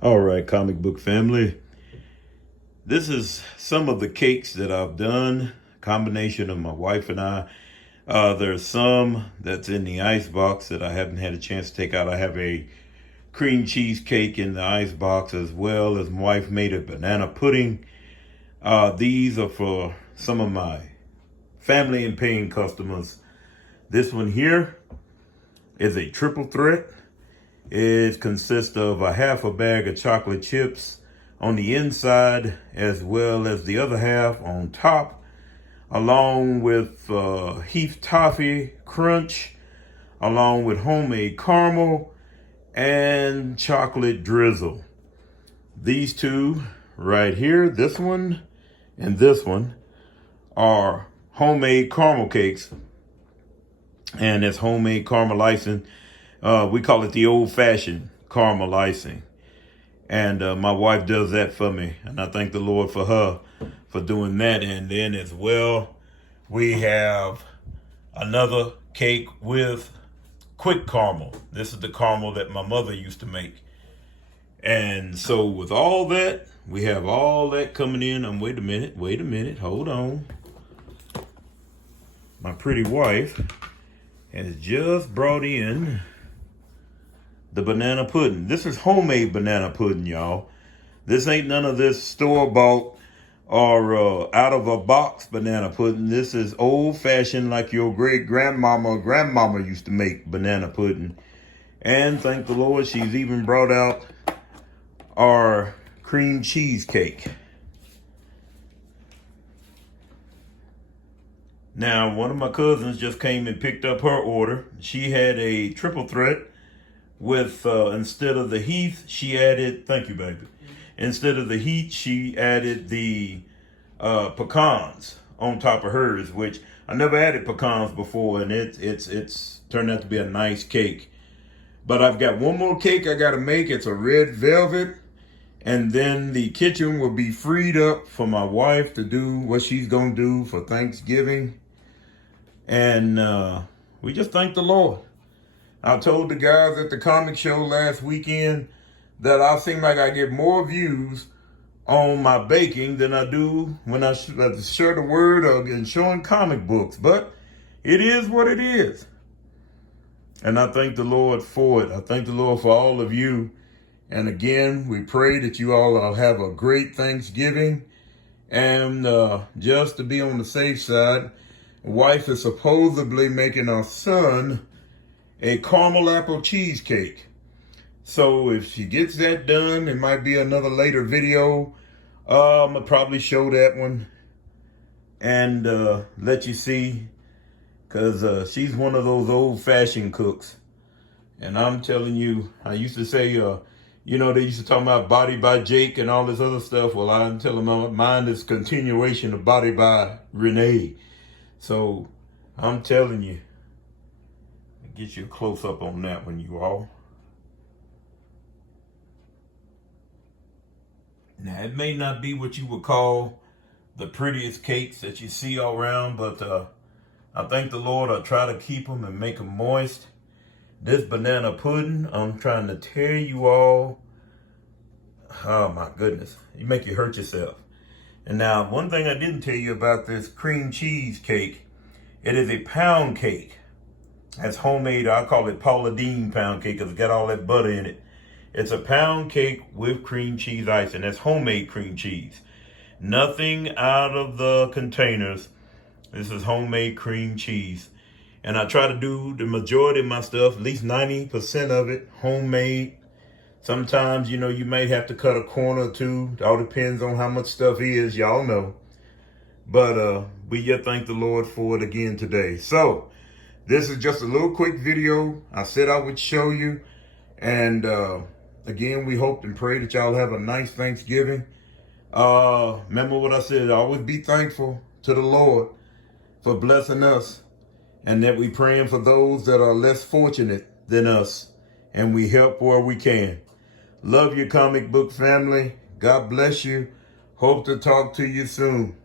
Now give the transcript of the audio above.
All right, comic book family. This is some of the cakes that I've done. Combination of my wife and I. There's some that's in the ice box that I haven't had a chance to take out. I have a cream cheese cake in the ice box, as well as my wife made a banana pudding. These are for some of my family and paying customers. This one here is a triple threat. It consists of a half a bag of chocolate chips on the inside, as well as the other half on top, along with Heath Toffee Crunch, along with homemade caramel and chocolate drizzle. These two right here, this one and this one, are homemade caramel cakes, and it's homemade caramel icing. We call it the old-fashioned caramel icing. And my wife does that for me. And I thank the Lord for her for doing that. And then as well, we have another cake with quick caramel. This is the caramel that my mother used to make. And so with all that, we have all that coming in. Wait a minute, hold on. My pretty wife has just brought in the banana pudding. This is homemade banana pudding, y'all. This ain't none of this store-bought or out of a box banana pudding. This is old-fashioned, like your great grandmama or grandmama used to make banana pudding. And thank the Lord, she's even brought out our cream cheesecake. Now, one of my cousins just came and picked up her order. She had a triple threat with, instead of the Heath, she added, thank you, baby. Instead of the Heath, she added the pecans on top of hers, which I never added pecans before, and it's turned out to be a nice cake. But I've got one more cake I gotta make. It's a red velvet, and then the kitchen will be freed up for my wife to do what she's gonna do for Thanksgiving. And we just thank the Lord. I told the guys at the comic show last weekend that I seem like I get more views on my baking than I do when I share the word and showing comic books. But it is what it is. And I thank the Lord for it. I thank the Lord for all of you. And again, we pray that you all have a great Thanksgiving. And just to be on the safe side, wife is supposedly making our son a caramel apple cheesecake. So if she gets that done, it might be another later video. I'm gonna probably show that one and let you see, because she's one of those old-fashioned cooks. And I'm telling you, I used to say, they used to talk about Body by Jake and all this other stuff. Well, I'm telling mine is continuation of Body by Renee. So I'm telling you, get you a close-up on that one, you all. Now, it may not be what you would call the prettiest cakes that you see all around, but I thank the Lord. I try to keep them and make them moist. This banana pudding, I'm trying to tell you all, oh my goodness, you make you hurt yourself. And now, one thing I didn't tell you about this cream cheese cake, it is a pound cake. That's homemade. I call it Paula Deen pound cake because it's got all that butter in it. It's a pound cake with cream cheese icing. That's homemade cream cheese. Nothing out of the containers. This is homemade cream cheese. And I try to do the majority of my stuff, at least 90% of it, homemade. Sometimes, you may have to cut a corner or two. It all depends on how much stuff is, y'all know. But we yet thank the Lord for it again today. So, this is just a little quick video. I said I would show you. And again, we hope and pray that y'all have a nice Thanksgiving. Remember what I said, always be thankful to the Lord for blessing us. And that we praying for those that are less fortunate than us. And we help where we can. Love your comic book family. God bless you. Hope to talk to you soon.